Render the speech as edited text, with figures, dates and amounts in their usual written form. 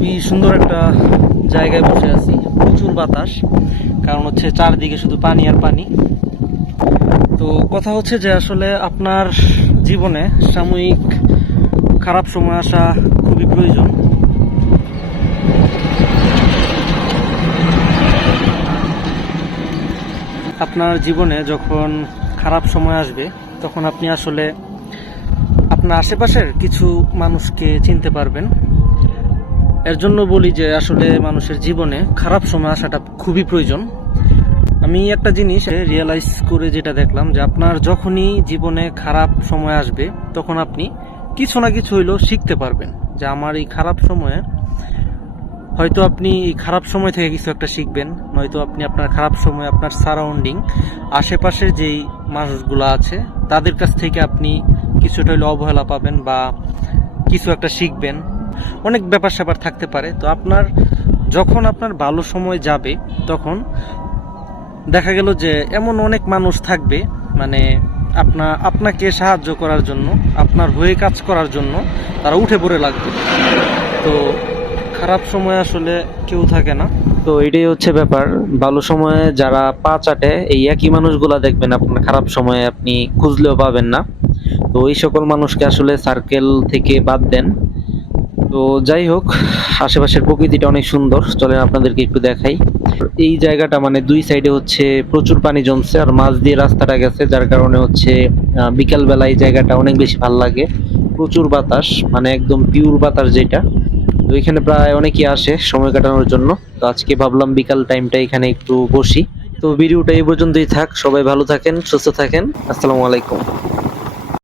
খুবই সুন্দর একটা জায়গায় বসে আছি, প্রচুর বাতাস, কারণ হচ্ছে চারদিকে শুধু পানি আর পানি। তো কথা হচ্ছে যে আসলে আপনার জীবনে সাময়িক খারাপ সময় আসা খুবই প্রয়োজন। আপনার জীবনে যখন খারাপ সময় আসবে তখন আপনি আসলে আপনার আশেপাশের কিছু মানুষকে চিনতে পারবেন। এর জন্য বলি যে আসলে মানুষের জীবনে খারাপ সময় আসাটা খুবই প্রয়োজন। আমি একটা জিনিস রিয়েলাইজ করে যেটা দেখলাম যে আপনার যখনই জীবনে খারাপ সময় আসবে তখন আপনি কিছু না কিছু হইলেও শিখতে পারবেন যে আমার এই খারাপ সময়ে হয়তো আপনি এই খারাপ সময় থেকে কিছু একটা শিখবেন, নয়তো আপনি আপনার খারাপ সময় আপনার সারাউন্ডিং আশেপাশের যেই মানুষগুলো আছে তাদের কাছ থেকে আপনি কিছুটা হইলে অবহেলা পাবেন বা কিছু একটা শিখবেন। অনেক ব্যাপার স্যাপার থাকতে পারে। তো আপনার যখন আপনার ভালো সময় যাবে তখন দেখা গেল যে এমন অনেক মানুষ থাকবে, মানে আপনাকে সাহায্য করার জন্য, আপনার হয়ে কাজ করার জন্য তারা উঠে পড়ে লাগবে। তো খারাপ সময় আসলে কেউ থাকে না। তো এটাই হচ্ছে ব্যাপার, ভালো সময়ে যারা পা চাটে এই একই মানুষগুলা দেখবেন আপনার খারাপ সময়ে আপনি খুঁজলেও পাবেন না। তো এই সকল মানুষকে আসলে সার্কেল থেকে বাদ দেন। তো যাই হোক, আশেপাশের প্রকৃতিটা অনেক সুন্দর, চলেন আপনাদেরকে একটু দেখাই। এই জায়গাটা মানে দুই সাইডে হচ্ছে প্রচুর পানি জমছে আর মাছ দিয়ে রাস্তাটা গেছে, যার কারণে হচ্ছে বিকাল বেলা এই জায়গাটা অনেক বেশি ভালো লাগে। প্রচুর বাতাস, মানে একদম পিওর বাতাস যেটা। তো এখানে প্রায় অনেকেই আসে সময় কাটানোর জন্য। তো আজকে ভাবলাম বিকাল টাইমটা এখানে একটু বসি। তো ভিডিওটা এই পর্যন্তই থাক, সবাই ভালো থাকেন, সুস্থ থাকেন, আসসালামু আলাইকুম।